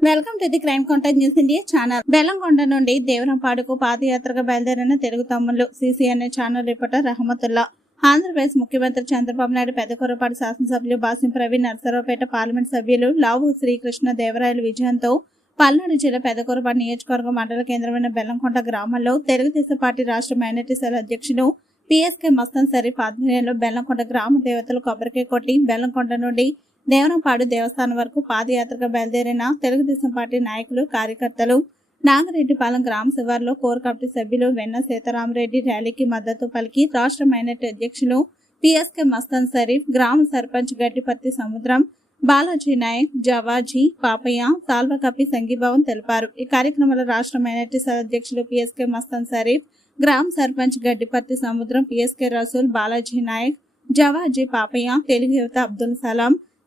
Welcome to the crime contact news India channel. Bellamkonda నుండి దేవరంపాడుకు పాదయాత్రగా బయలుదేరిన తెలుగు తమ్ముళ్ళు CCNA channel reporter Rahmatullah. Andhra Pradesh ముఖ్యమంత్రి చంద్రబాబు నాయుడు పెద్దకొరపాడు శాసనసభ్యులు బాసిం ప్రవీణ్ నరసరావుపేట పార్లమెంట్ సభ్యులు లావు శ్రీకృష్ణ దేవరాయల విజయంతో పల్నాడు జిల్లా పెద్దకొరపాడు నియోజకవర్గ మండల కేంద్రమైన బెల్లంకొండ గ్రామంలో తెలుగుదేశం పార్టీ రాష్ట్ర మైనార్టీ సెల్ అధ్యక్షుడు P S K Mastan Sharif ఆధ్వర్యంలో బెల్లంకొండ గ్రామ దేవతలు కొబ్బరికాయ కొట్టి బెల్లంకొండ నుండి దేవరంపాడు దేవస్థానం వరకు పాదయాత్రగా బయలుదేరిన తెలుగుదేశం పార్టీ నాయకులు కార్యకర్తలు నాగరెడ్డిపాలెం గ్రామ శివారులో కోర్ కమిటీ సభ్యులు వెన్న సీతారామరెడ్డి ర్యాలీకి మద్దతు పలికి రాష్ట్ర మైనార్టీ అధ్యక్షులు పిఎస్కే మస్తాన్ షరీఫ్ గ్రామ సర్పంచ్ గడ్డిపర్తి సముద్రం బాలాజీ నాయక్ జవాజీ పాపయ్య సాల్వకప్పి సంఘీభావం తెలిపారు. ఈ కార్యక్రమంలో రాష్ట్ర మైనార్టీ అధ్యక్షులు పిఎస్కే మస్తాన్ షరీఫ్ గ్రామ sarpanch Gaddiparthi Samudram P S K Rasool Balaji Naik Javaji Papaiah Telugu Yuvatha Abdul Salam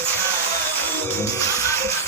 Thank